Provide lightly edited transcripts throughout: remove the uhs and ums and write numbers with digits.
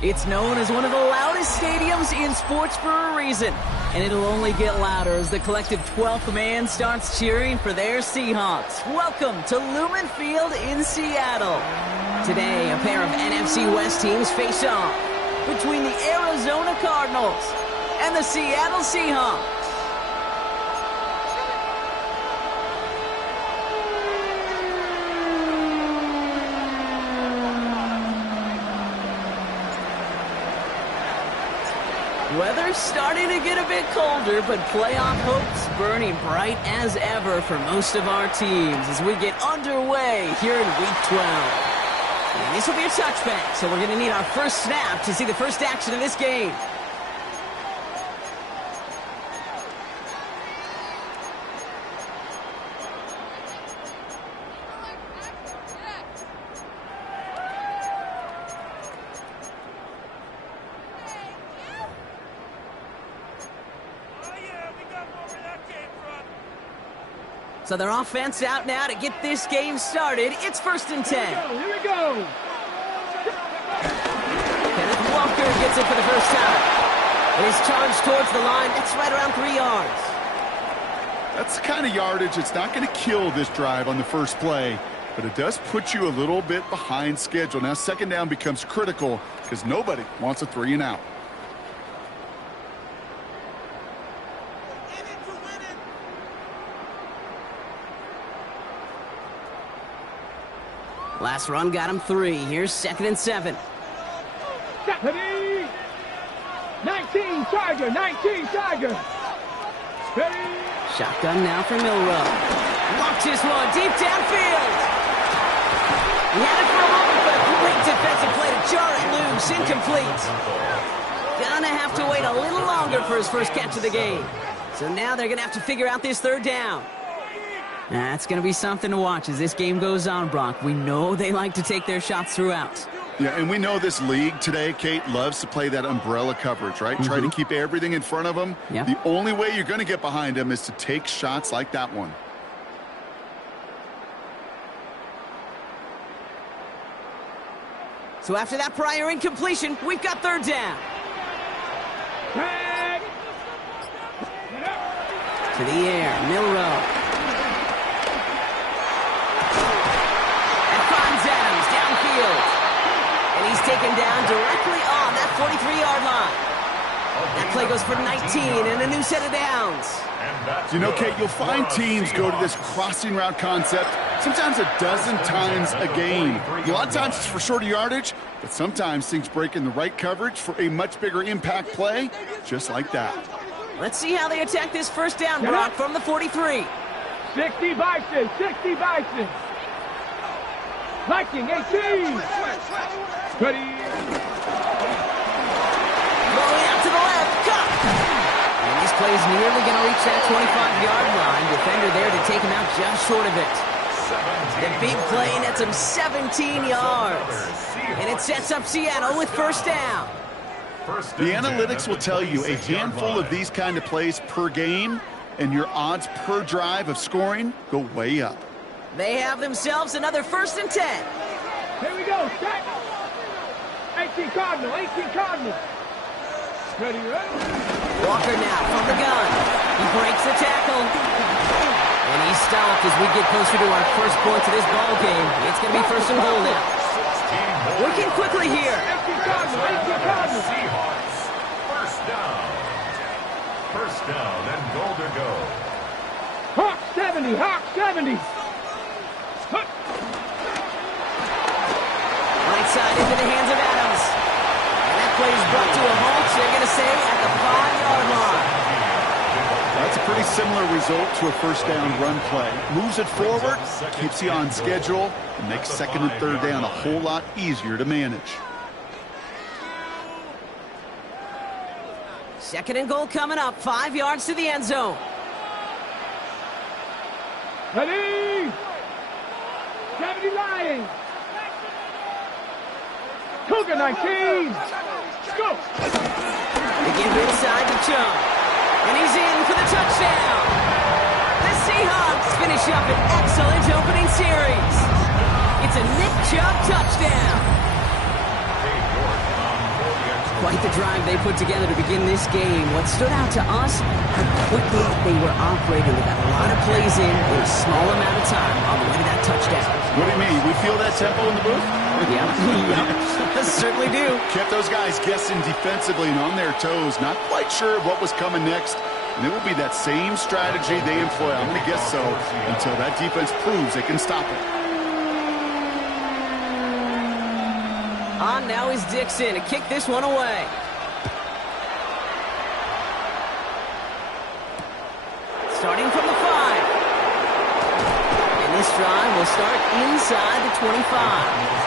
It's known as one of the loudest stadiums in sports for a reason, and it'll only get louder as the collective 12th man starts cheering for their Seahawks. Welcome to Lumen Field in Seattle. Today, a pair of NFC West teams face off between the Arizona Cardinals and the Seattle Seahawks. Weather's starting to get a bit colder, but playoff hopes burning bright as ever for most of our teams as we get underway here in Week 12. And this will be a touchback, so we're going to need our first snap to see the first action of this game. So their offense out now to get this game started. It's 1st and 10. Here we go. Kenneth Walker gets it for the first time. And he's charged towards the line. That's right around 3 yards. That's the kind of yardage it's not going to kill this drive on the first play, but it does put you a little bit behind schedule. Now, 2nd down becomes critical because nobody wants a 3 and out. Last run got him 3. Here's 2nd and 7. 19 Tiger, 19 Tiger. Shotgun now for Milrow. Locked his one deep downfield. He had it for a moment, but a great defensive play to jar it loose. Incomplete. Gonna have to wait a little longer for his first catch of the game. So now they're gonna have to figure out this 3rd down. That's going to be something to watch as this game goes on, Brock. We know they like to take their shots throughout. Yeah, and we know this league today, Kate, loves to play that umbrella coverage, right? Try to keep everything in front of them. Yep. The only way you're going to get behind them is to take shots like that one. So after that prior incompletion, we've got 3rd down. To the air, Milrow. And he's taken down directly on that 43-yard line. That play goes for 19 and a new set of downs. You know, Kate, you'll find teams go to this crossing route concept sometimes a dozen times a game. A lot of times it's for shorter yardage, but sometimes things break in the right coverage for a much bigger impact play, just like that. Let's see how they attack this 1st down, Brock, from the 43. 60 Bison, 60 Bison. Viking 18. Ready. Rolling out to the left. Cut. And this play's nearly going to reach that 25-yard line. Defender there to take him out just short of it. The big play nets him 17 yards. And it sets up Seattle with 1st down. The analytics will tell you a handful of these kind of plays per game, and your odds per drive of scoring go way up. They have themselves another 1st and 10. Here we go. Set. 18 Cardinals, 18 Cardinals. Ready, ready. Walker now from the gun. He breaks the tackle. And he's stopped as we get closer to our first points of this ball game. It's going to be 1st and goal now. Working quickly here. 18 Cardinals, 18 Cardinals. Seahawks. 1st down. 1st down and goal to go. Hawk 70, Hawk 70. Right side into the hands of Adams. And that play is brought to a halt, so they're going to say at the 5-yard line. That's a pretty similar result to a 1st down run play. Moves it forward, keeps you on schedule, and makes 2nd and 3rd down a whole lot easier to manage. 2nd and goal coming up, 5 yards to the end zone. Ready. 70 Lions. Cougar 19. Let's go. They give inside to Chubb. And he's in for the touchdown. The Seahawks finish up an excellent opening series. It's a Nick Chubb touchdown. Quite the drive they put together to begin this game. What stood out to us, how quickly they were operating. They got a lot of plays in a small amount of time on the way to that touchdown. What do you mean? We feel that tempo in the booth? Yep. Certainly do. Kept those guys guessing defensively and on their toes. Not quite sure what was coming next. And it will be that same strategy they employ. I'm going to guess so until that defense proves they can stop it. On now is Dixon to kick this one away. Starting from the 5. And this drive will start inside the 25.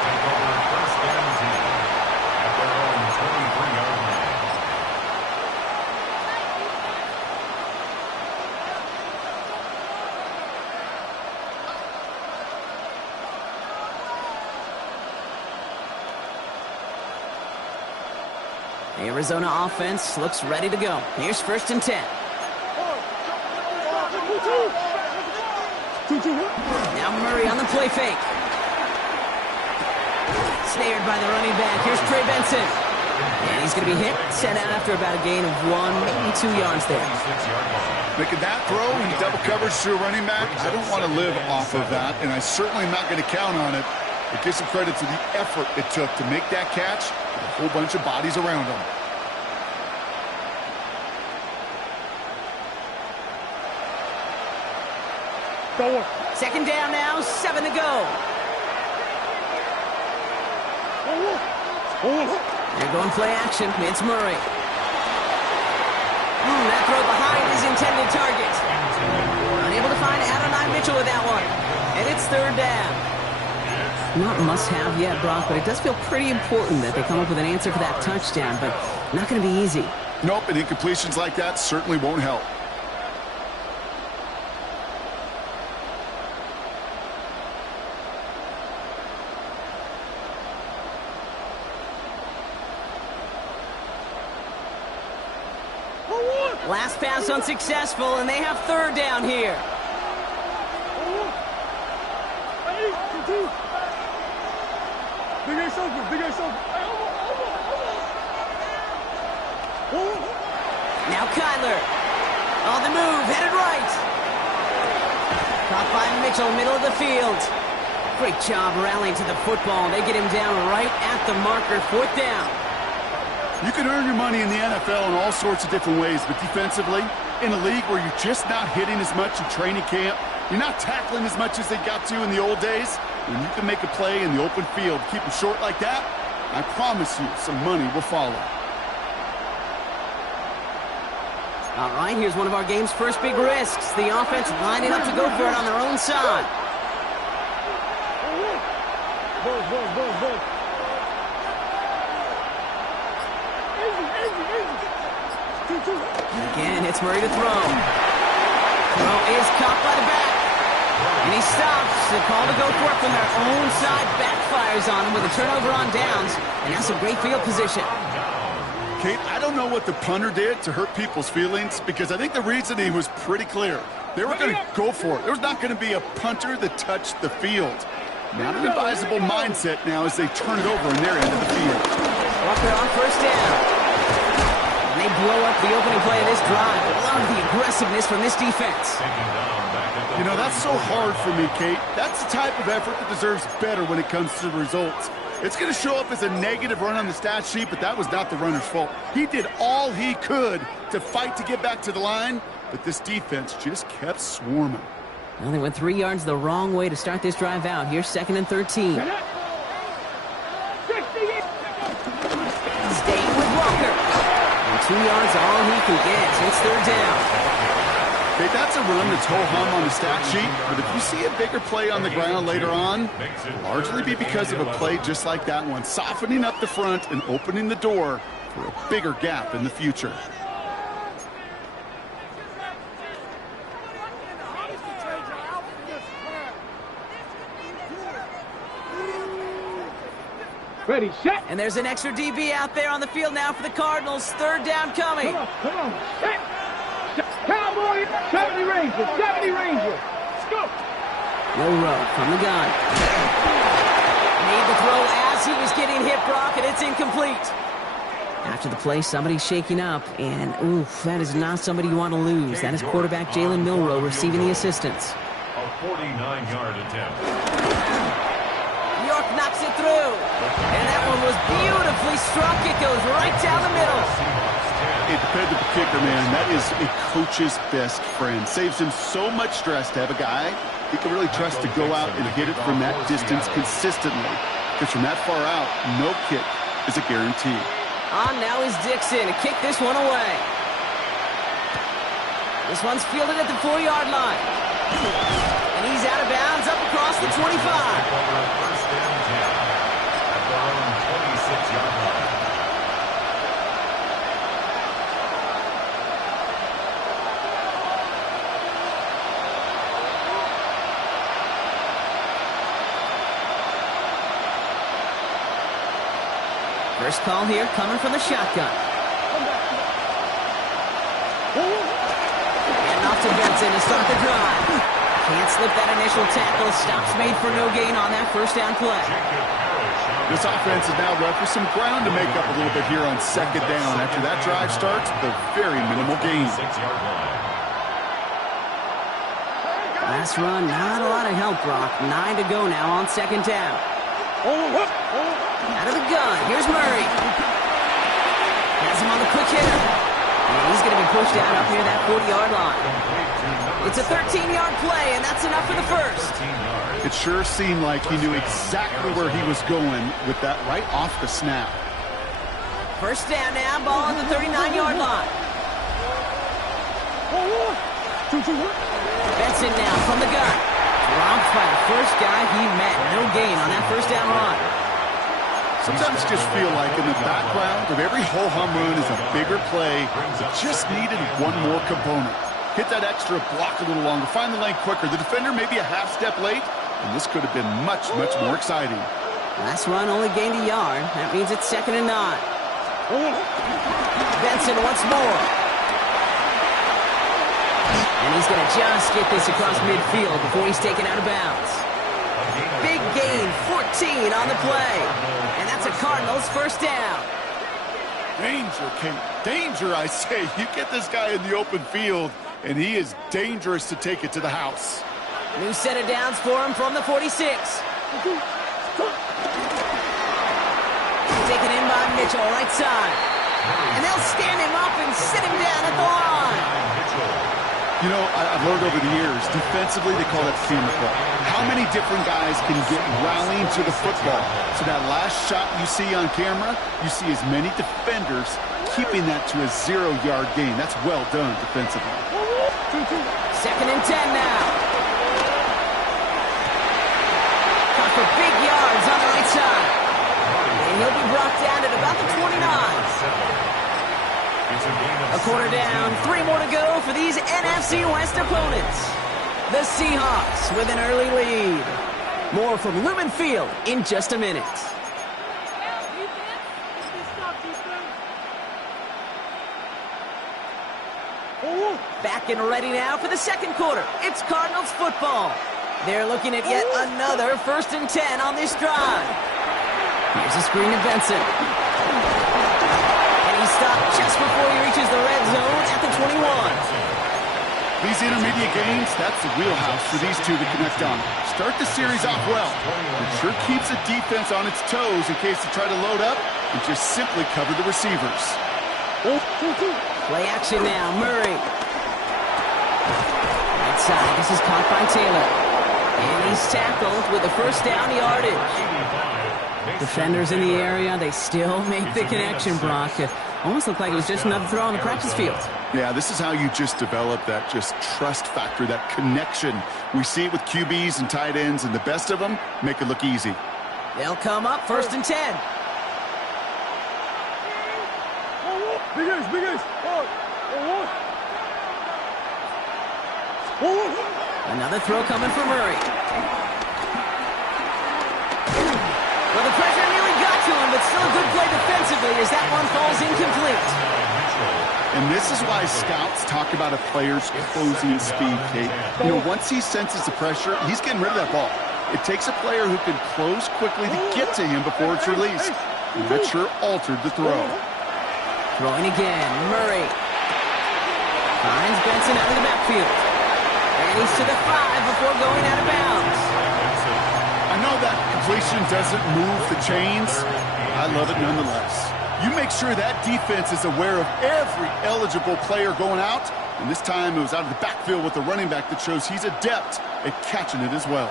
The Arizona offense looks ready to go. Here's 1st and 10. Now Murray on the play fake. Snared by the running back. Here's Trey Benson. And he's going to be hit, sent out after about a gain of 1, maybe 2 yards there. Making that throw in double coverage to a running back, I don't want to live off of that, and I certainly am not going to count on it. But give some credit to the effort it took to make that catch. A whole bunch of bodies around him. Go. 2nd down now, 7 to go. They're going play action. It's Murray. That throw behind his intended target. Unable to find Adonai Mitchell with that one. And it's 3rd down. Not must-have yet, Brock, but it does feel pretty important that they come up with an answer for that touchdown, but not going to be easy. Nope, and incompletions like that certainly won't help. Last pass unsuccessful, and they have 3rd down here. Now Kyler. On the move, headed right. Caught by Mitchell, middle of the field. Great job rallying to the football. They get him down right at the marker, 4th down. You can earn your money in the NFL in all sorts of different ways, but defensively, in a league where you're just not hitting as much in training camp, you're not tackling as much as they got to in the old days, when you can make a play in the open field, keep them short like that, I promise you some money will follow. All right, here's one of our game's first big risks. The offense lining up to go for it on their own side. Again, it's Murray to throw. Throw is caught by the back. And he stops. The call to go for it from their own side backfires on him with a turnover on downs. And that's a great field position. Kate, I don't know what the punter did to hurt people's feelings because I think the reasoning was pretty clear. They were going to go for it. There was not going to be a punter that touched the field. Not an advisable mindset now as they turn it over in their end of the field. Walker on 1st down. And they blow up the opening play of this drive. I love the aggressiveness from this defense. You know, that's so hard for me, Kate. That's the type of effort that deserves better when it comes to the results. It's going to show up as a negative run on the stat sheet, but that was not the runner's fault. He did all he could to fight to get back to the line, but this defense just kept swarming. Well, they went 3 yards the wrong way to start this drive out. Here's 2nd and 13. Staying with Walker. And 2 yards all he can get. It's 3rd down. Okay, that's a run that's ho-hum on the stat sheet, but if you see a bigger play on the ground later on, it'll largely be because of a play just like that one, softening up the front and opening the door for a bigger gap in the future. Ready, set. And there's an extra DB out there on the field now for the Cardinals. Third down coming. Come on, set. Cowboy, 70 Rangers, 70 Rangers. Let's go. Milroe from the gun. Made the throw as he was getting hit, Brock, and it's incomplete. After the play, somebody's shaking up, and oof, that is not somebody you want to lose. That is quarterback Jalen Milroe receiving the assistance. A 49-yard attempt. York knocks it through, and that one was beautifully struck. It goes right down the middle. A dependable kicker, man. That is a coach's best friend. Saves him so much stress to have a guy he can really trust to go out and hit it from that distance consistently. Because from that far out, no kick is a guarantee. On now is Dixon to kick this one away. This one's fielded at the 4-yard line. And he's out of bounds up across the 25. First down 10 at their own 26-yard line. First call here coming from the shotgun. And off to Benson to start the drive. Can't slip that initial tackle. Stops made for no gain on that first down play. This offense is now left with some ground to make up a little bit here on second down. After that drive starts, the very minimal gain. 6-yard line. Last run, not a lot of help, Brock. 9 to go now on second down. Out of the gun, here's Murray. Has him on the quick hitter. And he's going to be pushed out up near that 40-yard line. It's a 13-yard play, and that's enough for the first. It sure seemed like he knew exactly where he was going with that right off the snap. First down now, ball on the 39-yard line. Benson now from the gun. Dropped by the first guy he met. No gain on that first down run. Sometimes just feel like in the background of every ho-hum run is a bigger play that just needed one more component. Hit that extra block a little longer, find the lane quicker. The defender maybe a half step late, and this could have been much, much more exciting. Last run only gained a yard. That means it's 2nd and 9. Benson once more. And he's going to just get this across midfield before he's taken out of bounds. Big gain, 14 on the play. And that's a Cardinals first down. Danger, Kate. Danger, I say. You get this guy in the open field, and he is dangerous to take it to the house. New set of downs for him from the 46. Taken in by Mitchell, right side. And they'll stand him up and sit him down at the line. You know, I've learned over the years, defensively they call that camera play. How many different guys can get rallying to the football? So that last shot you see on camera, you see as many defenders keeping that to a 0-yard gain. That's well done defensively. 2nd and 10 now. Caught for big yards on the right side. And he'll be brought down at about the 29. A quarter down, 3 more to go for these NFC West opponents. The Seahawks with an early lead. More from Lumen Field in just a minute. Back and ready now for the second quarter. It's Cardinals football. They're looking at yet another 1st and 10 on this drive. Here's a screen to Benson. And he stopped just before he reaches the red zone at the 21. These intermediate gains, that's the wheelhouse for these two to connect on. Start the series off well. It sure keeps the defense on its toes in case they try to load up and just simply cover the receivers. Play action now, Murray. Right side, this is caught by Taylor. And he's tackled with a first down yardage. Defenders in the area, they still make the connection, Brock. It almost looked like it was just another throw on the practice field. Yeah, this is how you just develop that just trust factor, that connection. We see it with QBs and tight ends, and the best of them make it look easy. They'll come up 1st and 10. Another throw coming for Murray. Well, the pressure nearly got to him. Still a good play defensively as that one falls incomplete. And this is why scouts talk about a player's closing speed, Kate. You know, once he senses the pressure, he's getting rid of that ball. It takes a player who can close quickly to get to him before it's released. And that sure altered the throw. Throwing again, Murray. Finds Benson out of the backfield. And he's to the 5 before going out of bounds. I know that completion doesn't move the chains. I love it nonetheless. You make sure that defense is aware of every eligible player going out. And this time it was out of the backfield with the running back that shows he's adept at catching it as well.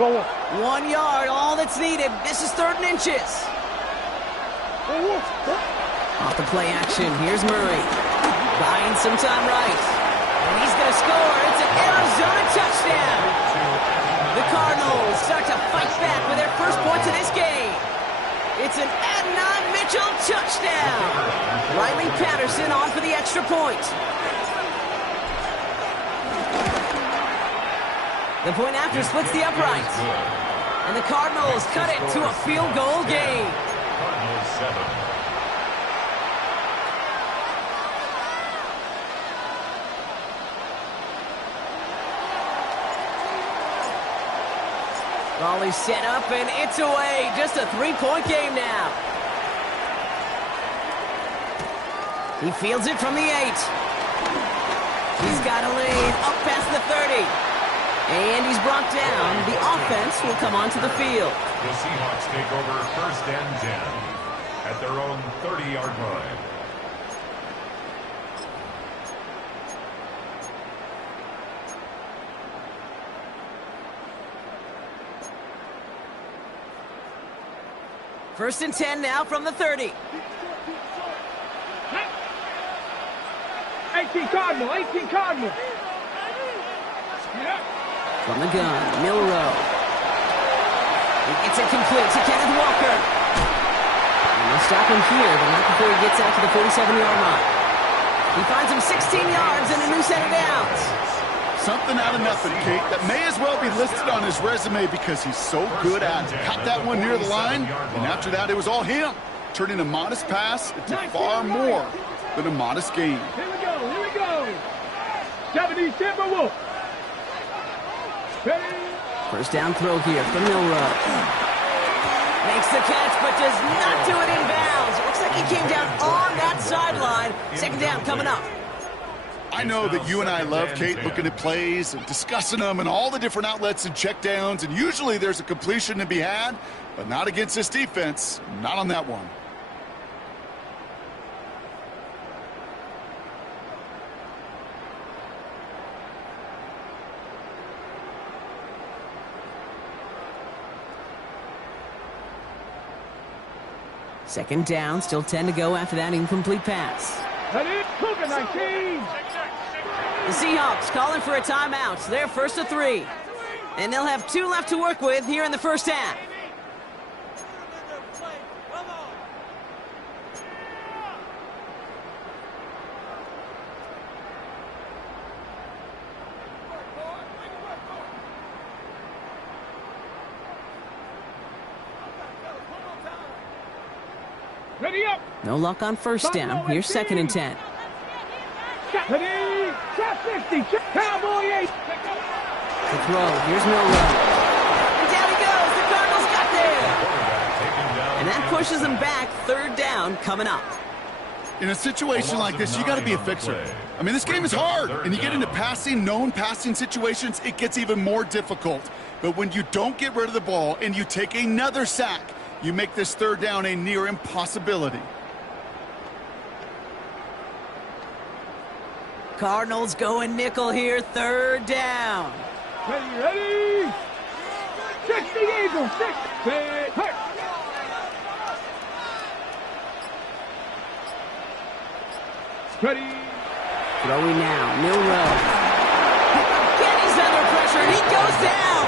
Go on. 1 yard, all that's needed. This is 3rd and inches. Off the play action, here's Murray. Buying some time right. And he's going to score. It's an Arizona touchdown. The Cardinals start to fight back with their first points of this game. It's an Adnan Mitchell touchdown. Riley Patterson on for the extra point. The point after splits the uprights. And the Cardinals cut it to a field goal game. Cardinals 7. Volley set up, and it's away. Just a 3-point game now. He fields it from the 8. He's got a lead up past the 30. And he's brought down. The offense will come onto the field. The Seahawks take over 1st and 10 at their own 30-yard line. First and 10 now from the 30. 18 Cardinal, 18 Cardinal. From the gun, Milrow. It's incomplete to Kenneth Walker. And they'll stop him here, but not before he gets out to the 47-yard line. He finds him 16 yards and a new set of downs. Something out of nothing, Kate, that may as well be listed on his resume because he's so good at it. Caught that one near the line, and after that, it was all him. Turning a modest pass into far more than a modest gain. Here we go, here we go. 70 Timberwolves. First down throw here from Milrow. Makes the catch, but does not do it in bounds. Looks like he came down on that sideline. 2nd down coming up. I know that you and I love, Kate, looking at plays and discussing them and all the different outlets and checkdowns, and usually there's a completion to be had, but not against this defense, not on that one. Second down, still 10 to go after that incomplete pass. And it's Cougar 19. The Seahawks calling for a timeout. They're 1st to 3. And they'll have 2 left to work with here in the first half. Ready up. No luck on first down. Here's 2nd and 10. Ready. Shot 50. Cowboy 8. The throw. Here's Milrow. And down he goes. The Cardinals got there. And that pushes them back. 3rd down coming up. In a situation like this, you got to be a fixer. I mean, this game is hard, and you get into known passing situations, it gets even more difficult. But when you don't get rid of the ball and you take another sack, you make this 3rd down a near impossibility. Cardinals going nickel here, 3rd down. Ready. 60 Eagles. 6. Hurt. Ready. Throwing now, Milrow. Again, he's under pressure, and he goes down.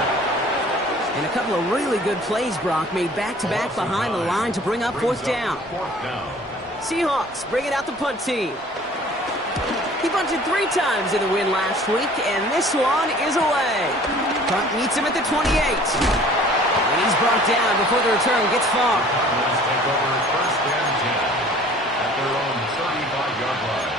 And a couple of really good plays, Brock, made back-to-back behind the line to bring up 4th down. Seahawks bring it out the punt team. He bunted 3 times in the win last week, and this one is away. Punt meets him at the 28. And he's brought down before the return gets far. Cardinals take over first and 10 at their own 35-yard line.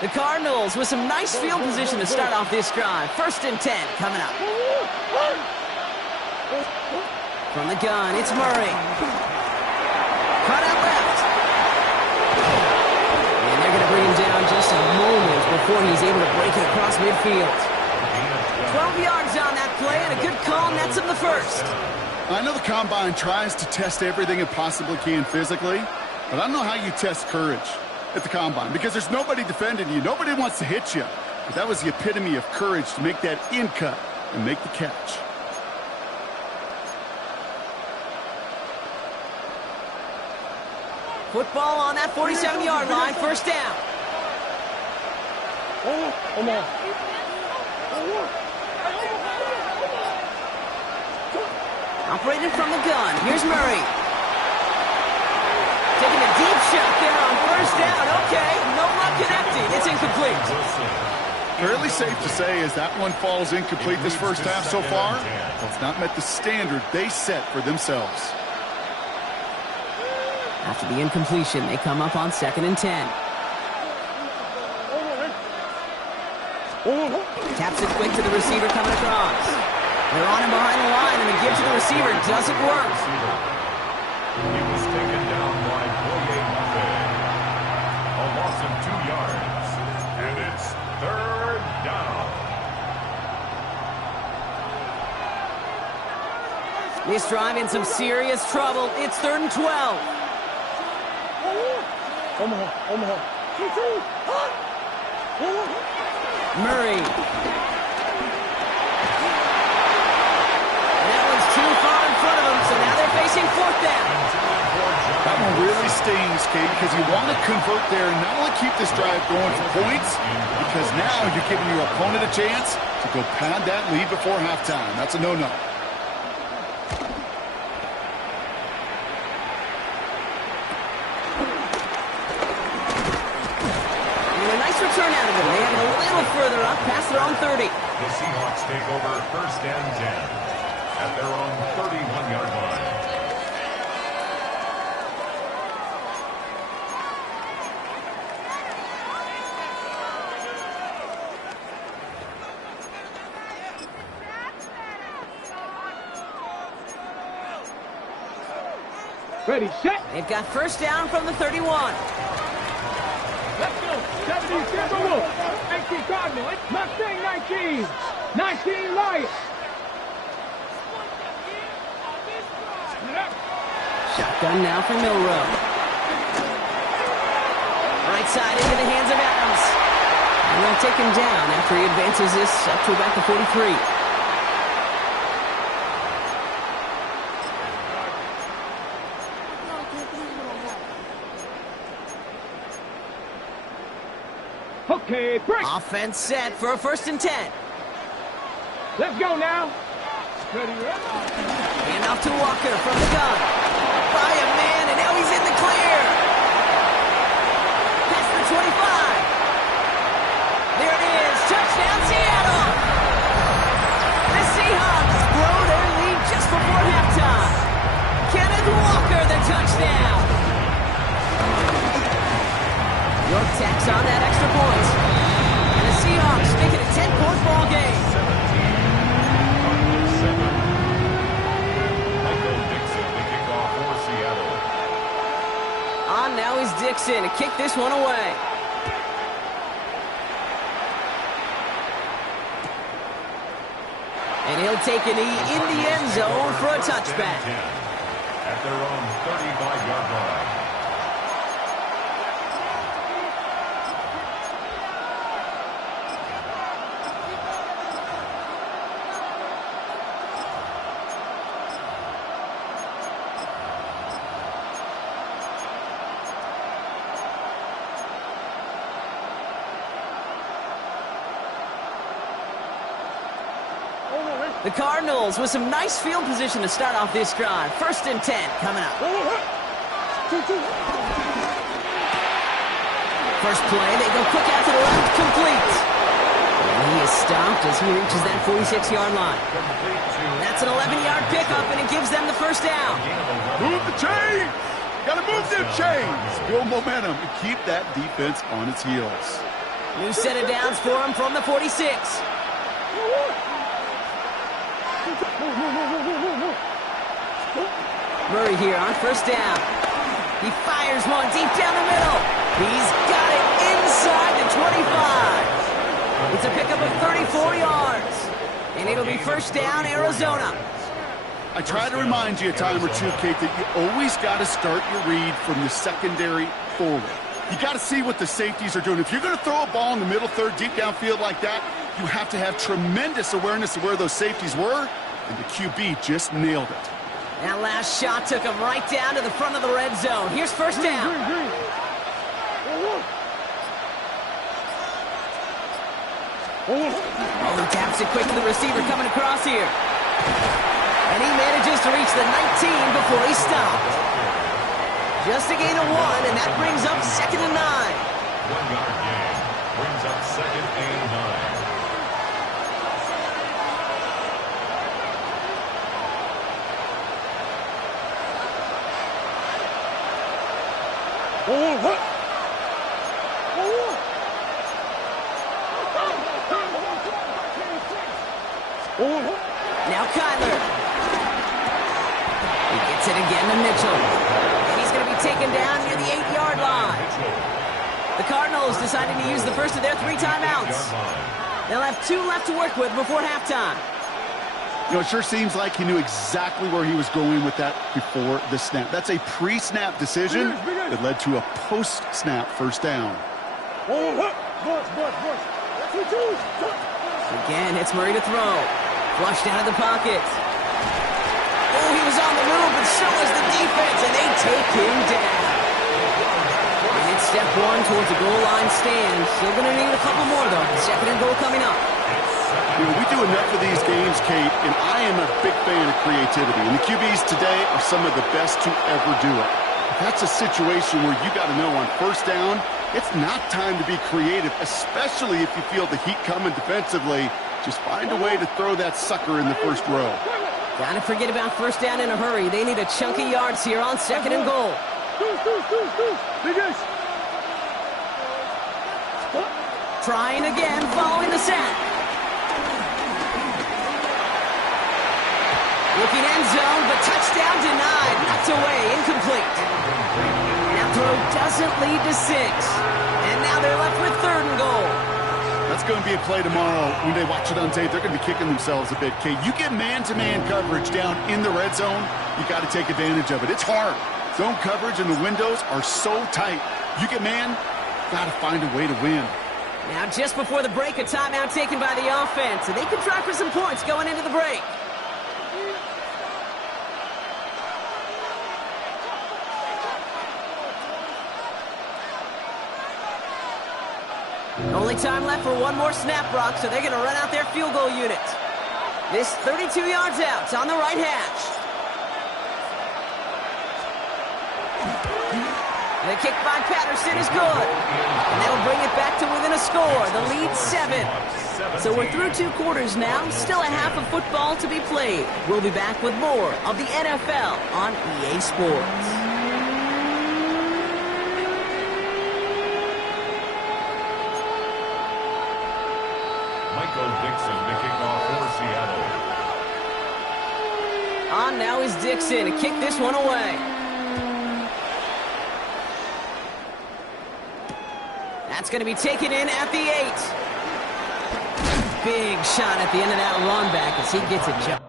The Cardinals with some nice field position to start off this drive. First and 10 coming up. From the gun, it's Murray. Cut out left. And they're going to bring him down just a moment before he's able to break it across midfield. 12 yards on that play, and a good call nets him the first. I know the Combine tries to test everything it possibly can physically, but I don't know how you test courage at the Combine, because there's nobody defending you. Nobody wants to hit you. But that was the epitome of courage to make that in cut and make the catch. Football on that 47-yard line, first down. Operated from the gun. Here's Murray. Taking a deep shot there on first down. Okay, no luck connecting. It's incomplete. Fairly safe to say as that one falls incomplete this first half so far, it's not met the standard they set for themselves. After the incompletion, they come up on 2nd and 10. Taps it quick to the receiver coming across. They're on him behind the line, and the give to the receiver doesn't work. He was taken down by Boye Mafe. A loss of 2 yards. And it's third down. This drive in some serious trouble. It's 3rd and 12. Murray. And that one's too far in front of him, so now they're facing 4th down. That one really stings, Kate, because you want to convert there and not only keep this drive going for points, because now you're giving your opponent a chance to go pad that lead before halftime. That's a no-no. Return out of it. They have it a little further up past their own 30. The Seahawks take over first and 10 at their own 31-yard line. Ready, set. They've got first down from the 31. Let's go. 70 Timberwolves. 18 Cardinals. Mustang 19. 19 Lions. Shotgun now for Milrow. Right side into the hands of Adams. And they'll take him down after he advances this up to about the 43. Okay, break. Offense set for a 1st and 10. Let's go now. Ready, ready. Hand off to Walker from the gun. By a man, and now he's in the clear. Past the 25. There it is. Touchdown, Seattle. The Seahawks blow their lead just before halftime. Kenneth Walker, the touchdown. York tacks on that extra point. And the Seahawks make it a 10-point ball game. 17. Michael Dixon, the kickoff for Seattle. On now is Dixon to kick this one away. And he'll take a knee in the end zone for a touchback. At their own 35-yard line. The Cardinals with some nice field position to start off this drive. 1st and 10 coming up. First play, they go quick out to the left, complete. And he is stopped as he reaches that 46-yard line. That's an 11-yard pickup, and it gives them the first down. Move the chains! Gotta move them chains! Build momentum and keep that defense on its heels. New set of downs for him from the 46. Murray here on 1st down. He fires one deep down the middle. He's got it inside the 25. It's a pickup of 34 yards. And it'll be 1st down, Arizona. I try to remind you a time or two, Kate, that you always got to start your read from the secondary forward. You got to see what the safeties are doing. If you're going to throw a ball in the middle third, deep downfield like that, you have to have tremendous awareness of where those safeties were, and the QB just nailed it. That last shot took him right down to the front of the red zone. Here's 1st down. Oh, he taps it quick to the receiver coming across here. And he manages to reach the 19 before he stopped. Just a gain of 1, and that brings up 2nd and 9. 1-yard gain brings up 2nd and 9. Now Kyler. He gets it again to Mitchell. And he's going to be taken down near the 8-yard line. The Cardinals decided to use the first of their 3 timeouts. They'll have 2 left to work with before halftime. You know, it sure seems like he knew exactly where he was going with that before the snap. That's a pre-snap decision that led to a post-snap 1st down. Again, it's Murray to throw. Flushed out of the pocket. Oh, he was on the move, but so was the defense, and they take him down. And it's step 1 towards the goal line stand. Still going to need a couple more, though. 2nd and goal coming up. You know, we do enough of these games, Kate, and I am a big fan of creativity. And the QBs today are some of the best to ever do it. That's a situation where you got to know on 1st down, it's not time to be creative, especially if you feel the heat coming defensively. Just find a way to throw that sucker in the 1st row. Gotta forget about 1st down in a hurry. They need a chunk of yards here on 2nd and goal. Trying again, following the sack. Looking end zone, but touchdown denied. Knocked away, incomplete. That throw doesn't lead to 6. And now they're left with 3rd and goal. That's going to be a play tomorrow. When they watch it on tape, they're going to be kicking themselves a bit, Kate. You get man-to-man coverage down in the red zone, you got to take advantage of it. It's hard. Zone coverage and the windows are so tight. You get man, got to find a way to win. Now, just before the break, a timeout taken by the offense, and they can try for some points going into the break. Only time left for 1 more snap, Brock, so they're going to run out their field goal unit. This 32 yards out. It's on the right hash. The kick by Patterson is good. And that'll bring it back to within a score. The lead 7. So we're through 2 quarters now. Still a half of football to be played. We'll be back with more of the NFL on EA Sports. Dixon to kick off for Seattle. On now is Dixon to kick this one away. That's going to be taken in at the 8. Big shot at the end of that run back as he gets a jump.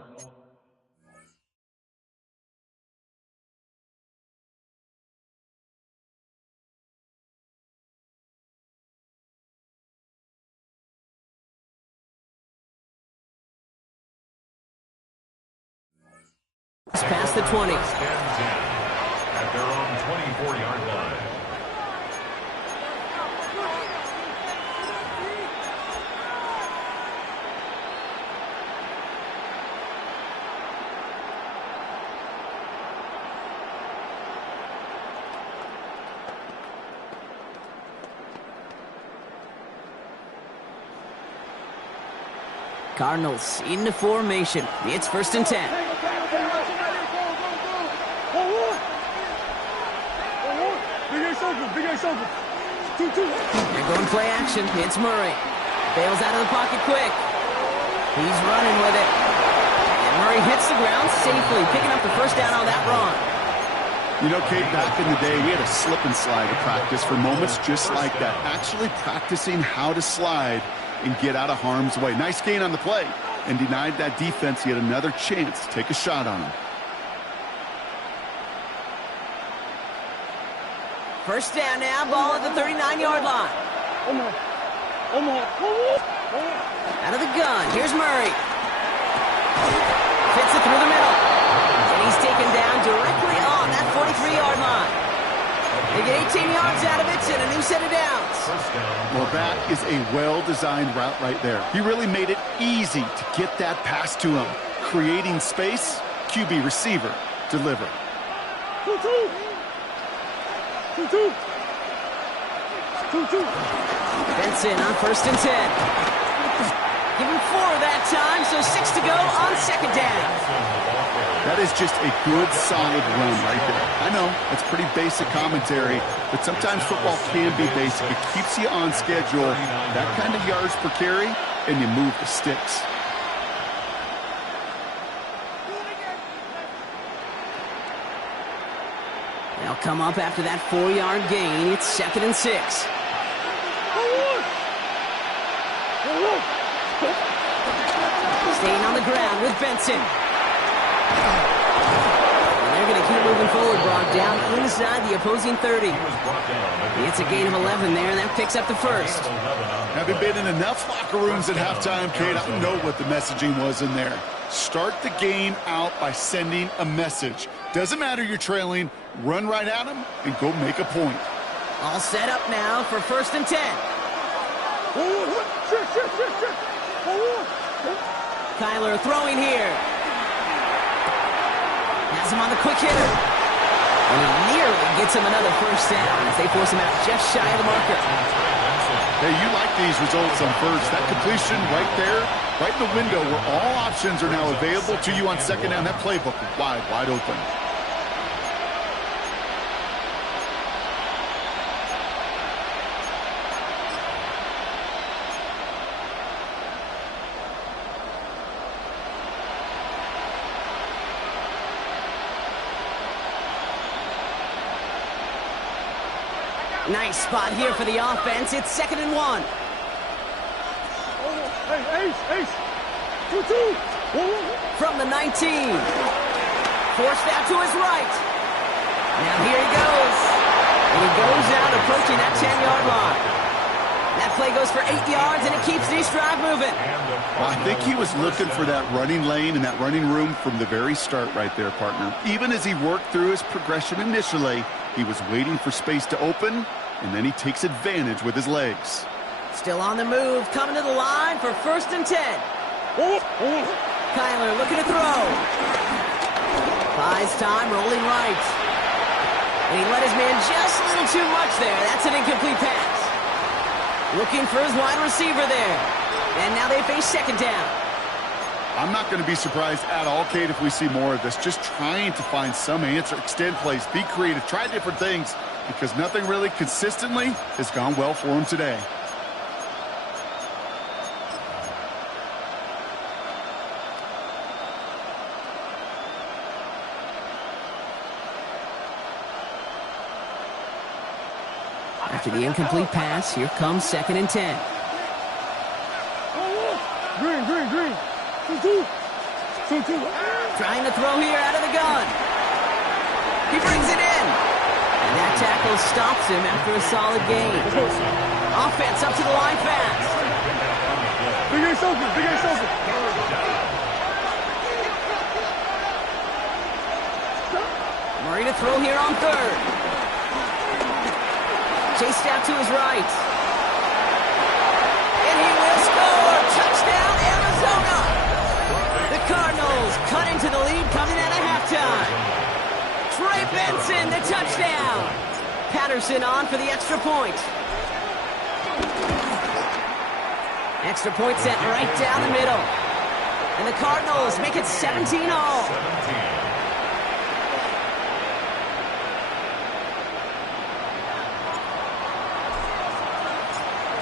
It's past the 20. At their own 24-yard line. Cardinals into formation. It's 1st and 10. They're going play action. It's Murray. Bails out of the pocket quick. He's running with it. And Murray hits the ground safely, picking up the first down on that run. You know, Kate, back in the day, we had a slip and slide at practice for moments just like that. Actually practicing how to slide and get out of harm's way. Nice gain on the play, and denied that defense yet another chance to take a shot on him. First down now, ball at the 39-yard line. Out of the gun, here's Murray. Fits it through the middle. And he's taken down directly on that 43-yard line. They get 18 yards out of it and a new set of downs. Well, that is a well-designed route right there. He really made it easy to get that pass to him. Creating space, QB receiver, deliver. 2-2. Benson on 1st and 10. Give him 4 that time, so 6 to go on 2nd down. That is just a good, solid run right there. I know, it's pretty basic commentary, but sometimes football can be basic. It keeps you on schedule, that kind of yards per carry, and you move the sticks. They'll come up after that 4-yard gain. It's 2nd and 6. Staying on the ground with Benson. And they're going to keep moving forward, Brock, down inside the opposing 30. It's a gain of 11 there, and that picks up the first. Having been in enough locker rooms at halftime, Kate, I know what the messaging was in there. Start the game out by sending a message. Doesn't matter you're trailing, run right at them and go make a point. All set up now for 1st and 10. Kyler throwing here. Has him on the quick hitter. And he nearly gets him another first down as they force him out just shy of the marker. Hey, you like these results on first. That completion right there, right in the window where all options are now available to you on 2nd down. That playbook wide open. Nice spot here for the offense. It's 2nd and 1. Ace. 2-2. From the 19. Forced out to his right. Now here he goes. And he goes out approaching that 10-yard line. That play goes for 8 yards, and it keeps this drive moving. Well, I think he was looking for that running lane and that running room from the very start right there, partner. Even as he worked through his progression initially, he was waiting for space to open, and then he takes advantage with his legs. Still on the move, coming to the line for 1st and 10. Kyler looking to throw. Buys time, rolling right. And he let his man just a little too much there. That's an incomplete pass. Looking for his wide receiver there. And now they face 2nd down. I'm not going to be surprised at all, Kate, if we see more of this. Just trying to find some answer, extend plays, be creative, try different things, because nothing really consistently has gone well for him today. After the incomplete pass, here comes 2nd and 10. Green. 2-2. Trying to throw here out of the gun. He brings it in. And that tackle stops him after a solid gain. Offense up to the line fast. Big Ace open. Murray to throw here on 3rd. Chased out to his right. And he will score. Touchdown, Arizona. The Cardinals cut into the lead coming out of halftime. Trey Benson, the touchdown. Patterson on for the extra point. Extra point set right down the middle. And the Cardinals make it 17-all. 17.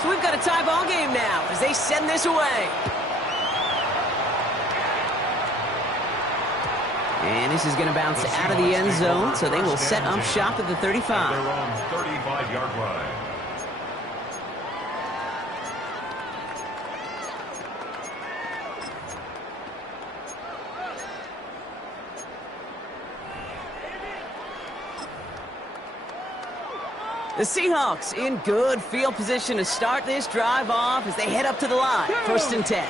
So we've got a tie ball game now as they send this away. And this is going to bounce out of the end zone, so they will set up shop at the 35. Their own 35-yard line. The Seahawks in good field position to start this drive off as they head up to the line. 1st and 10.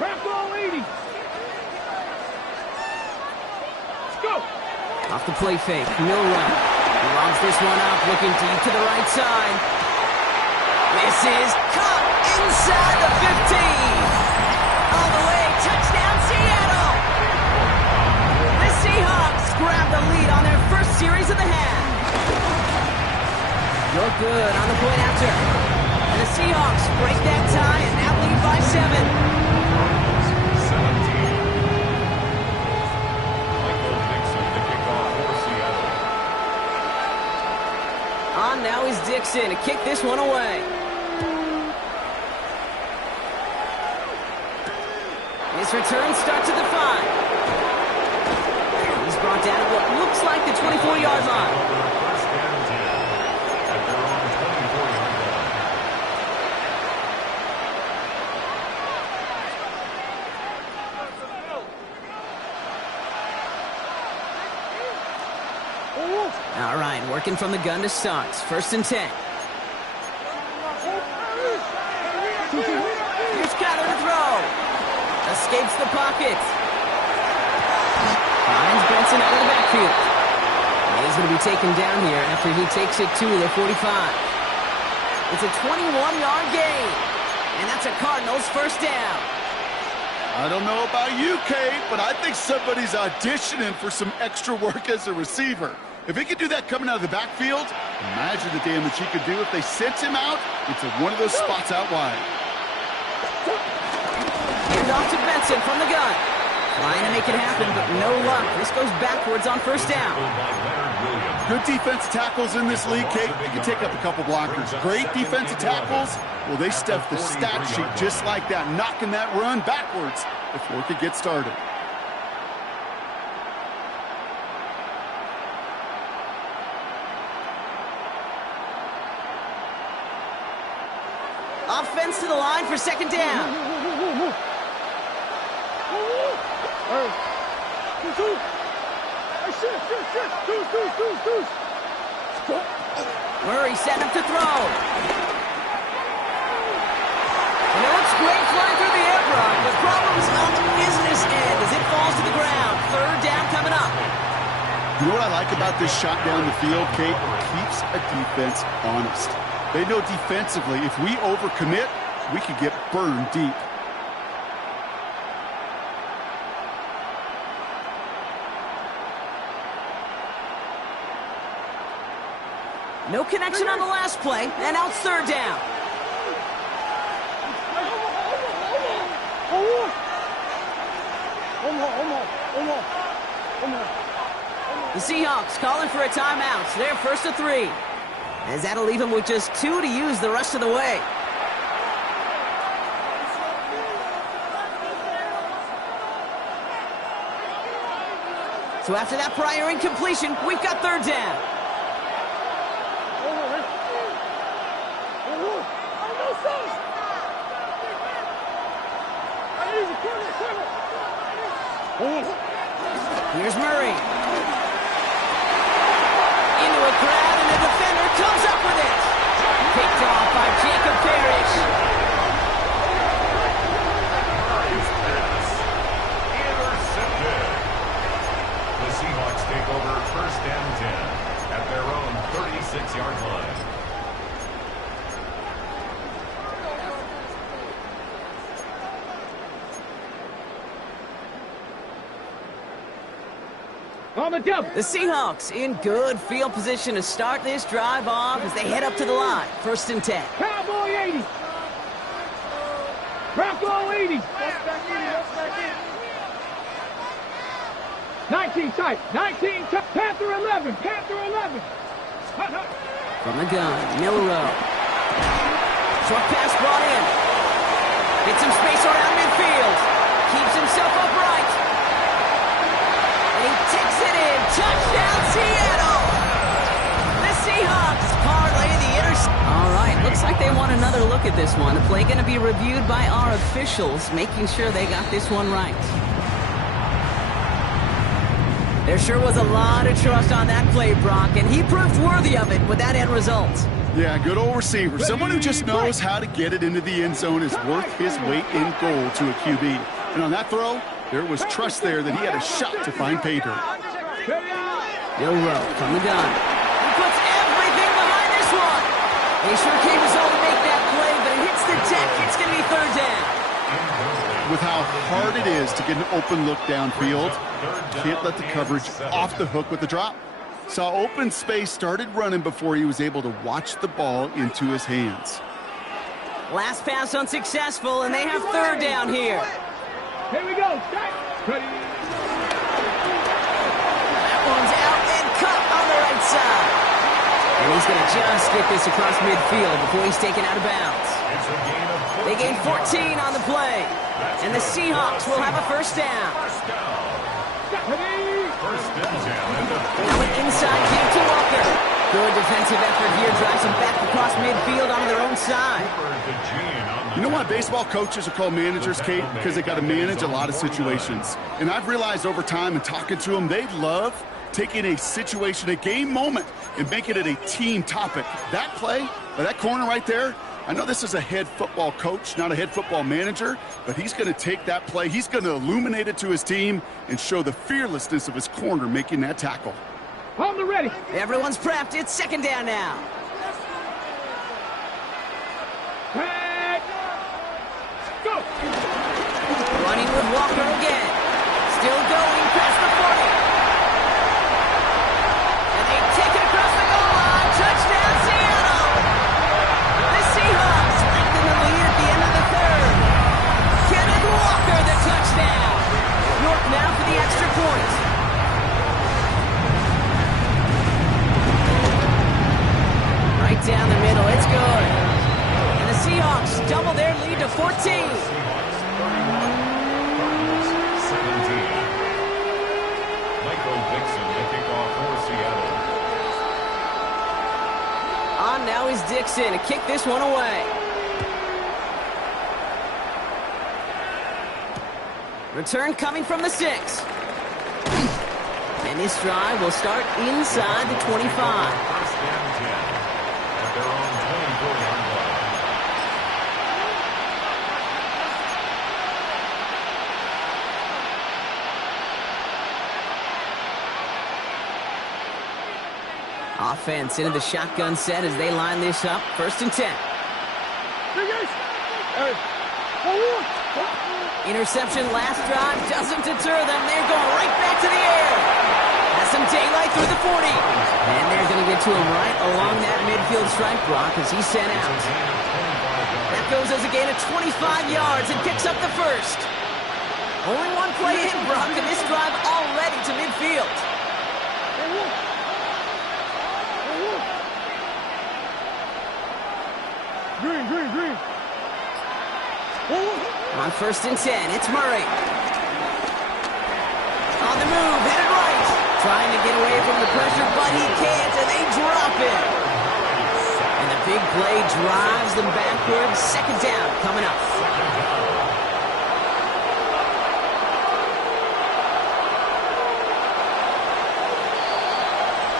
Back ball 80. Let's go. Off the play fake, no run. He lobs this one up, looking deep to the right side. This is caught inside the 15. All the way, touchdown Seattle. The Seahawks grab the lead on their first series of the half. You're good on the point after. And the Seahawks break that tie and now lead by 7. 17. Michael Dixon to kick off for Seattle. On now is Dixon to kick this one away. His return starts at the 5. He's brought down at what looks like the 24-yard line. First and 10 at their own 24-yard line. All right, working from the gun to start. 1st and 10. Here's Cotter to throw. Escapes the pocket. Finds Benson out of the backfield. And he's going to be taken down here after he takes it to the 45. It's a 21-yard gain. And that's a Cardinals first down. I don't know about you, Kate, but I think somebody's auditioning for some extra work as a receiver. If he could do that coming out of the backfield, imagine the damage he could do if they sent him out into one of those spots out wide. Here's off to Benson from the gun. Trying to make it happen, but no luck. This goes backwards on first down. Good defensive tackles in this league, Kate. You can take up a couple blockers. Great defensive tackles, well, they stuff the stat sheet just like that, knocking that run backwards before it could get started. Offense to the line for 2nd down. Murray setting up to throw. And it looks great flying through the air, Brock. The problem's on the business end as it falls to the ground. 3rd down coming up. You know what I like about this shot down the field, Kate? It keeps a defense honest. They know defensively, if we overcommit, we could get burned deep. No connection on the last play, and now it's 3rd down. The Seahawks calling for a timeout. So they're 1st and 3. As that'll leave them with just 2 to use the rest of the way. So after that prior incompletion, we've got 3rd down. Here's Murray. Into a crowd, and the defender comes up with it. Picked off by Jacob Parrish. Intercepted. The Seahawks take over 1st and 10 at their own 36-yard line. The Seahawks in good field position to start this drive off as they head up to the line. 1st and 10. Cowboy 80. Cowboy 80. 19 tight. 19 tight. Panther 11. Panther 11. From the gun, Miller. Short pass brought in. Gets some space around midfield. Keeps himself upright. And he takes it in. Touchdown, Seattle! The Seahawks parlay the interception. All right, looks like they want another look at this one. The play going to be reviewed by our officials, making sure they got this one right. There sure was a lot of trust on that play, Brock, and he proved worthy of it with that end result. Yeah, good old receiver. Someone who just knows how to get it into the end zone is worth his weight in gold to a QB. And on that throw, there was trust there that he had a shot to find pay dirt. Bill Rowe from the gun. He puts everything behind this one. He sure came his own to make that play, but it hits the deck. It's going to be third down. With how hard it is to get an open look downfield, can't let the coverage off the hook with the drop. Saw open space, started running before he was able to watch the ball into his hands. Last pass unsuccessful, and they have third down here. Here we go. Ready. That one's out and cut on the right side. And he's going to just get this across midfield before he's taken out of bounds. They gain 14 on the play. And the Seahawks will have a first down. Now an inside kick to Walker. Good defensive effort here. Drives them back across midfield on their own side. You know why baseball coaches are called managers, Kate? Because they got to manage a lot of situations. And I've realized over time and talking to them, they love taking a situation, a game moment, and making it a team topic. That play, or that corner right there, I know this is a head football coach, not a head football manager, but he's going to take that play, he's going to illuminate it to his team and show the fearlessness of his corner making that tackle. On the ready. Everyone's prepped. It's second down now. Head. Go. Running with Walker again. Still going past the 40. And they take it across the goal line. Touchdown, Seattle! The Seahawks lengthen the lead at the end of the third. Kenneth Walker, the touchdown. York now for the extra point. Right down the middle. It's good. And the Seahawks double their lead to 14. On now is Dixon to kick this one away. Return coming from the 6. And this drive will start inside the 25. Offense into the shotgun set as they line this up. First and 10. Interception last drive doesn't deter them. They're going right back to the air. Has some daylight through the 40. And they're going to get to him right along that midfield stripe block as he's sent out. That goes as a gain of 25 yards and picks up the first. Only one play in, Brock, and this drive already to midfield. Green. On first and 10, it's Murray. On the move, headed right. Trying to get away from the pressure, but he can't, and they drop it. And the big play drives them backwards. Second down coming up.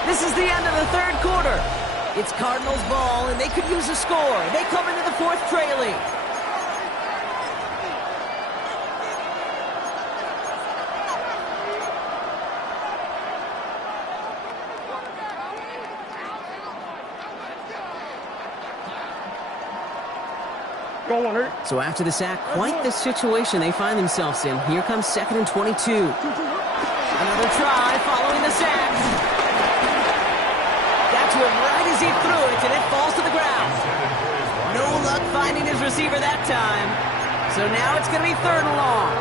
This is the end of the third quarter. It's Cardinals ball, and they could use a score. They come into the fourth trailing. So after the sack, quite the situation they find themselves in. Here comes second and 22. Another try following the sack. Got to him right as he threw it, and it falls to the ground. No luck finding his receiver that time. So now it's going to be third and long.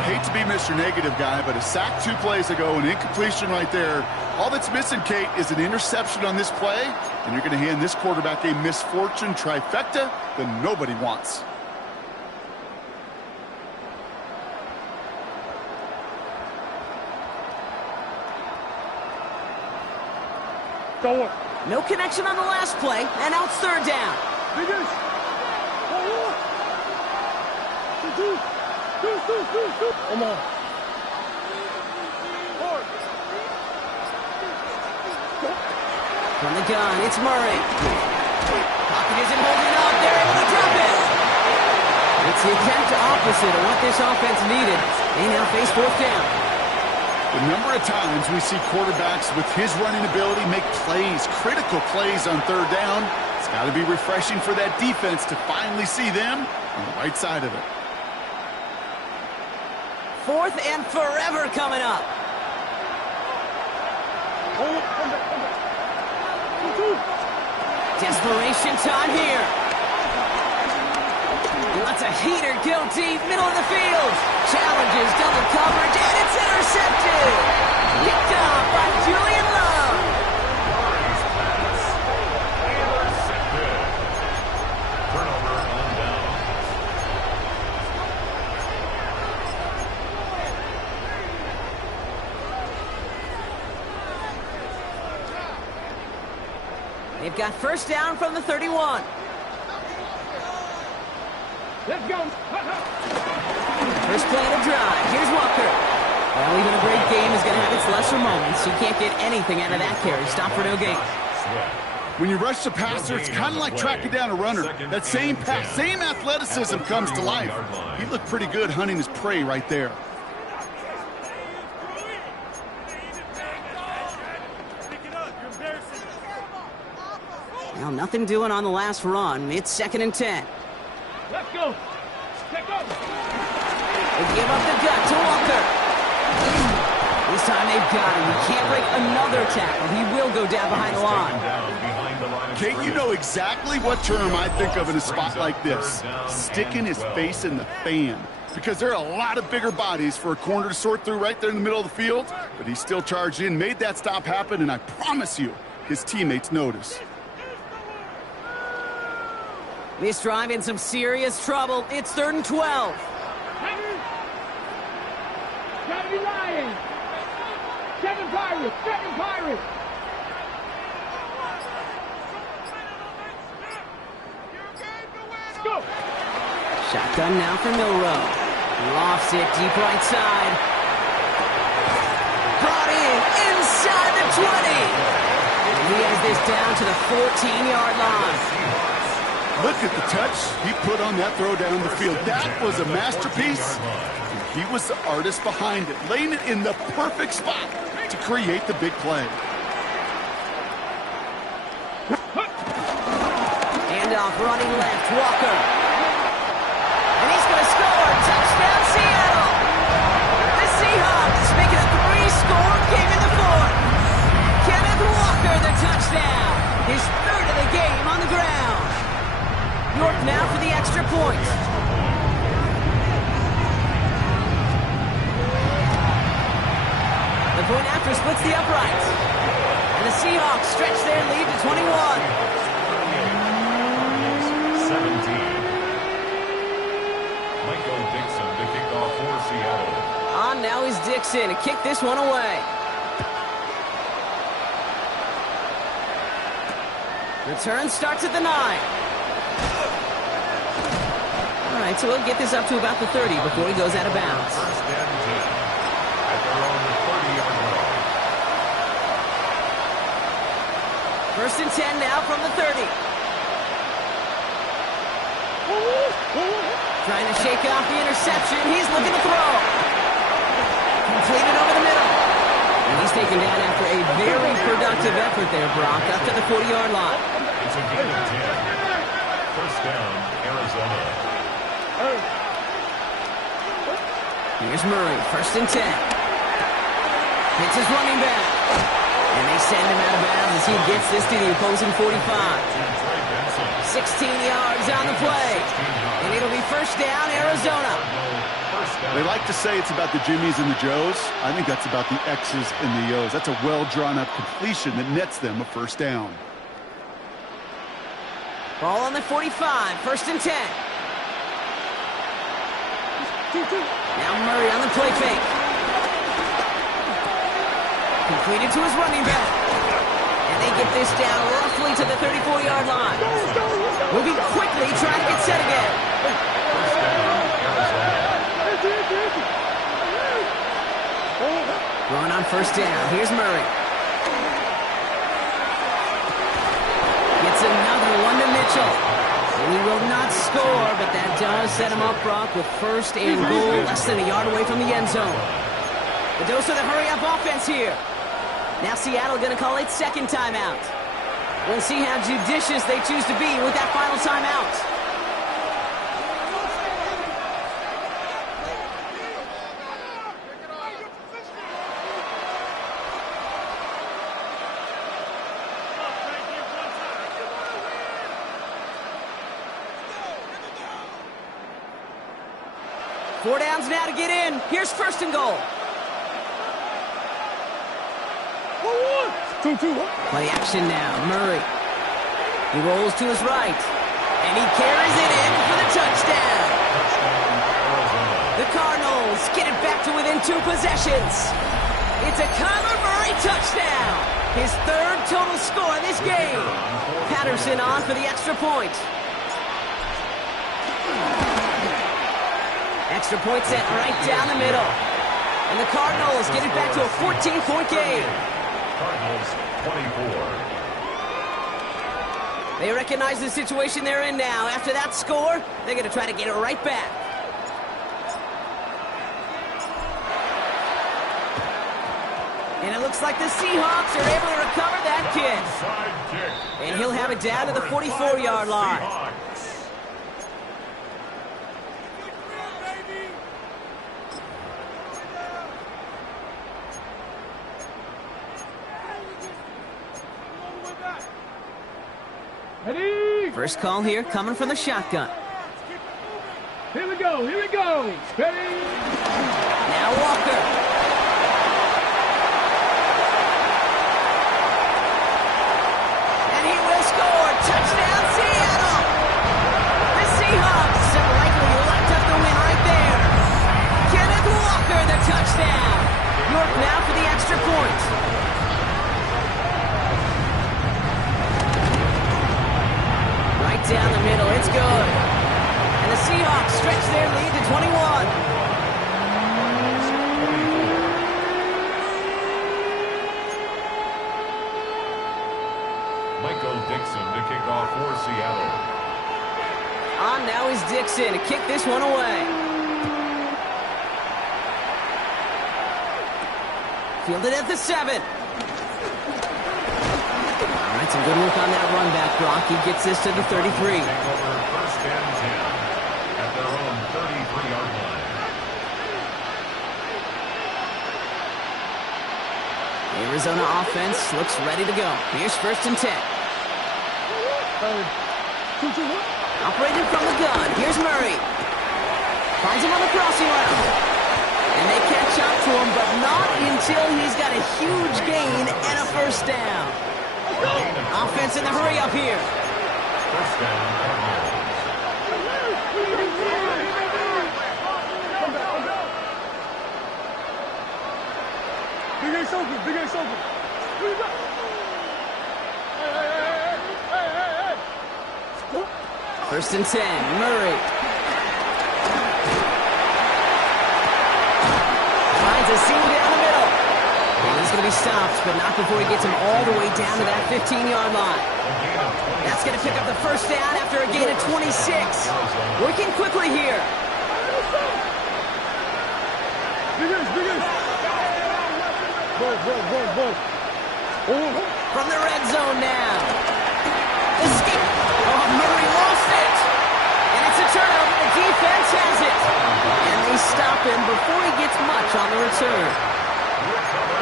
I hate to be Mr. Negative Guy, but a sack 2 plays ago, an incompletion right there. All that's missing, Kate, is an interception on this play, and you're going to hand this quarterback a misfortune trifecta that nobody wants. No connection on the last play, and now it's third down. Come on. From the gun, it's Murray. Pocket isn't holding up. They're able to drop it. It's the exact opposite of what this offense needed. They now face fourth down. The number of times we see quarterbacks with his running ability make plays, critical plays on third down. It's got to be refreshing for that defense to finally see them on the right side of it. Fourth and forever coming up. Desperation time here. Lots of heater, go deep, middle of the field. Challenges, double coverage, and it's intercepted. Picked up by Julian Love. Intercepted. Turnover on down. They've got first down from the 31. Let's go. First play of the drive. Here's Walker. Well, even a great game is going to have its lesser moments. You can't get anything out of that carry. Stop for no gain. When you rush the passer, it's kind of like tracking down a runner. That same pass, same athleticism comes to life. He looked pretty good hunting his prey right there. Well, nothing doing on the last run. It's 2nd and 10. Let's go. Take off. They give up the gut to Walker. This time they've got him. He can't break another tackle. He will go down behind the line. Kate, you know exactly what term I think of in a spot like this. Sticking his face in the fan. Because there are a lot of bigger bodies for a corner to sort through right there in the middle of the field. But he still charged in, made that stop happen, and I promise you, his teammates notice. This drive in some serious trouble. It's 3rd and 12. Gotta be lying. Seven Pirates. Let's go. Shotgun now for Milrow. Lofts it deep right side. Brought in inside the 20. And he has this down to the 14-yard line. Look at the touch he put on that throw down the field. That was a masterpiece. And he was the artist behind it, laying it in the perfect spot to create the big play. Handoff running left, Walker. And he's going to score. Touchdown, Seattle. The Seahawks making a 3-score game in the 4th. Kenneth Walker, the touchdown. His 3rd of the game on the ground. York now for the extra point. The point after splits the uprights. And the Seahawks stretch their lead to 21. 17. Michael Dixon to kick off for Seattle. On now is Dixon to kick this one away. Return starts at the 9. All right, so we'll get this up to about the 30 before he goes out of bounds. First and 10 at their own 30-yard line. First and 10 now from the 30. Trying to shake off the interception. He's looking to throw. Completed over the middle. And he's taken down after a very productive effort there, Brock, up to the 40-yard line. It's a gain of 10. First down, Arizona. Here's Murray, first and 10. Hits his running back. And they send him out of bounds as he gets this to the opposing 45. 16 yards on the play. And it'll be first down, Arizona. They like to say it's about the Jimmies and the Joes. I think that's about the X's and the O's. That's a well-drawn-up completion that nets them a first down. Ball on the 45, 1st and 10. Now Murray on the play fake. Completed to his running back. And they get this down roughly to the 34-yard line. Moving quickly, trying to get set again. Going on 1st down. Here's Murray. Gets another one to Mitchell. And he will not score, but that does set him up, Brock, with 1st and goal, less than a yard away from the end zone. The dose of the hurry-up offense here. Now Seattle going to call its 2nd timeout. We'll see how judicious they choose to be with that final timeout. Four downs now to get in. Here's 1st and goal. Play action now. Murray. He rolls to his right. And he carries it in for the touchdown. The Cardinals get it back to within 2 possessions. It's a Kyler Murray touchdown. His 3rd total score this game. Patterson on for the extra point. Extra point set right down the middle. And the Cardinals get it back to a 14-point game. Cardinals 24. They recognize the situation they're in now. After that score, they're going to try to get it right back. And it looks like the Seahawks are able to recover that kick. And he'll have it down to the 44-yard line. First call here, coming from the shotgun. Here we go, here we go. Ready? Now Walker. And he will score. Touchdown, Seattle. The Seahawks have likely locked up the win right there. Kenneth Walker, the touchdown. York now for the extra point. Down the middle, it's good. And the Seahawks stretch their lead to 21. Michael Dixon to kick off for Seattle. On now is Dixon to kick this one away. Fielded at the 7. Some good work on that run back, Brock. He gets this to the 33. Take over 1st and 10 at their own 33-yard line. The Arizona offense looks ready to go. Here's 1st and 10. Operating from the gun. Here's Murray. Finds him on the crossing route. And they catch up to him, but not until he's got a huge gain and a 1st down. Offense in the hurry up here. 1st down. Big Ace open, Big Ace open. Here we go. Hey. 1st and 10, Murray. Finds a seam down the middle. And he's going to be stopped, but not before he gets him all the way down to that 15-yard line. That's going to pick up the 1st down after a gain of 26. Working quickly here. Big Ace. Go. From the red zone now. Escape. Oh, Murray lost it. And it's a turnover. The defense has it. And they stop him before he gets much on the return.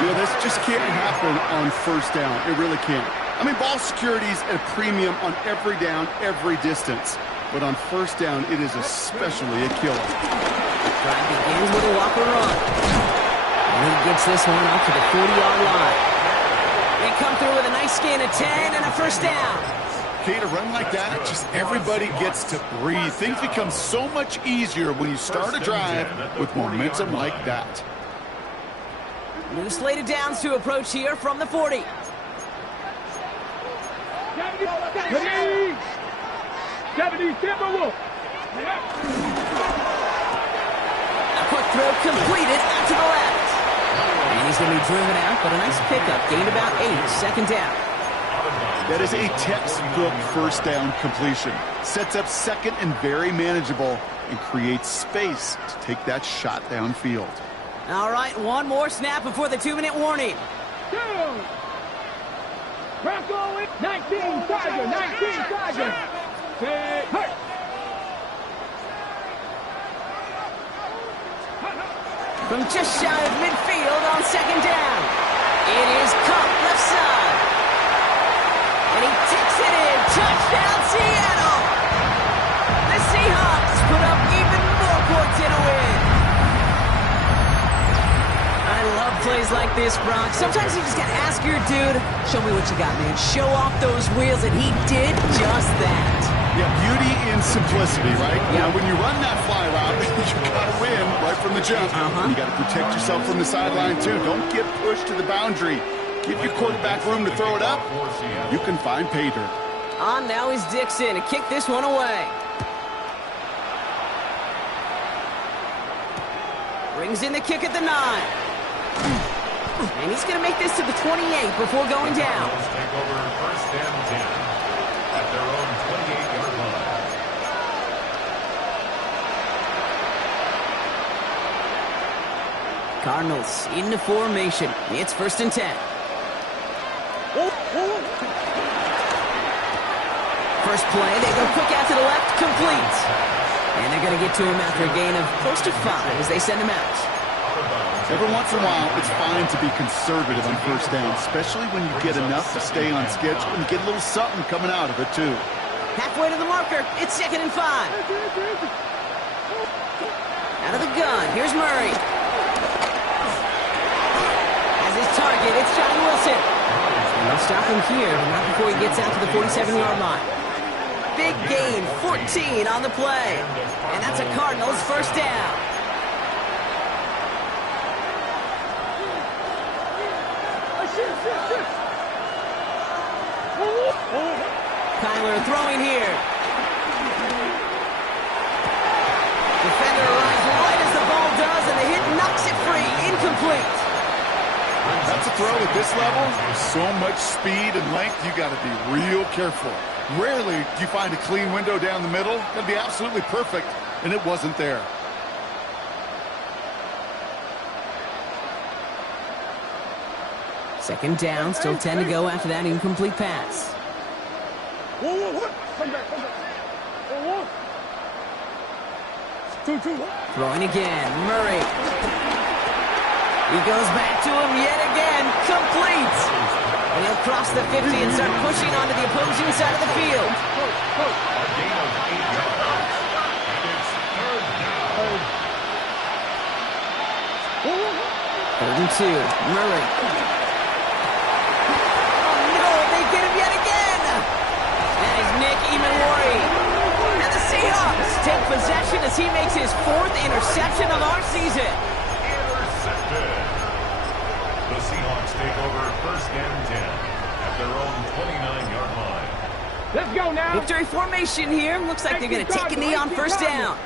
You know, this just can't happen on 1st down. It really can't. I mean, ball security's at a premium on every down, every distance. But on 1st down, it is especially a killer. Drive begins with a walker run. And he gets this one up to the 40-yard line. They come through with a nice gain of 10 and a first down. Okay, to run like that, just everybody gets to breathe. Things become so much easier when you start a drive with momentum like that. New slated downs to approach here from the 40. A quick throw completed out to the left. And he's going to be driven out, but a nice pickup. Gained about 8, second down. That is a textbook first down completion. Sets up second and very manageable and creates space to take that shot downfield. All right, one more snap before the 2-minute warning. Bronco 19, Tiger, 19, Tiger. From just shy of midfield on second down. It is Cup left side. And he takes it in. Touchdown, Seattle. The Seahawks put up even more points in a win. I love plays like this, Brock. Sometimes you just got to ask your dude, show me what you got, man. Show off those wheels, and he did just that. Yeah, beauty in simplicity, right? Yeah. Now, when you run that fly route, you got to win right from the jump. You got to protect yourself from the sideline, too. Don't get pushed to the boundary. Give your quarterback room to throw it up. You can find pay dirt. On now is Dixon to kick this one away. Brings in the kick at the 9. And he's going to make this to the 28 before going down. Take over first and 10 at their own 28-yard line. Cardinals into formation. It's first and 10. First play, they go quick out to the left, complete. And they're going to get to him after a gain of close to 5 as they send him out. Every once in a while, it's fine to be conservative on first down, especially when you get enough to stay on schedule and get a little something coming out of it, too. Halfway to the marker, it's second and 5. Out of the gun, here's Murray. As his target, it's Johnny Wilson. And they'll stop him here, but not before he gets out to the 47-yard line. Big gain, 14 on the play. And that's a Cardinals first down. Kyler throwing here. Defender arrives right as the ball does, and the hit knocks it free. Incomplete. That's a throw at this level. There's so much speed and length, you got to be real careful. Rarely do you find a clean window down the middle. That'd be absolutely perfect, and it wasn't there. Second down, still 10 to go after that incomplete pass. Throwing again, Murray. He goes back to him yet again, complete. And he'll cross the 50 and start pushing onto the opposing side of the field. A gain of 8 yards. And it's third down. Third and 2, Murray. They get him yet again. That is Nick Imanwari. And the Seahawks take possession as he makes his 4th interception of our season. Intercepted. The Seahawks take over first and 10 at their own 29-yard line. Let's go now. Victory formation here. Looks like they're going to take a knee on first down.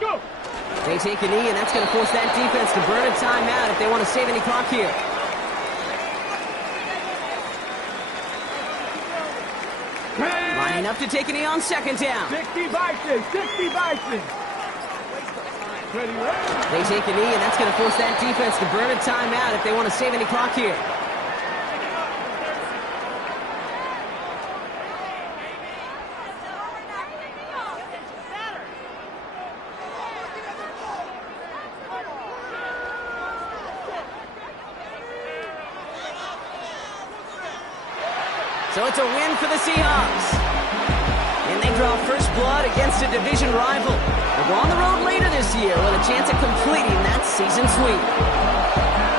Go. They take a knee, and that's going to force that defense to burn a timeout if they want to save any clock here. Lining up to take a knee on second down. 60 Bison, 60 Bison. Ready. They take a knee, and that's going to force that defense to burn a timeout if they want to save any clock here. So it's a win for the Seahawks. And they draw first blood against a division rival. They'll go on the road later this year with a chance of completing that season sweep.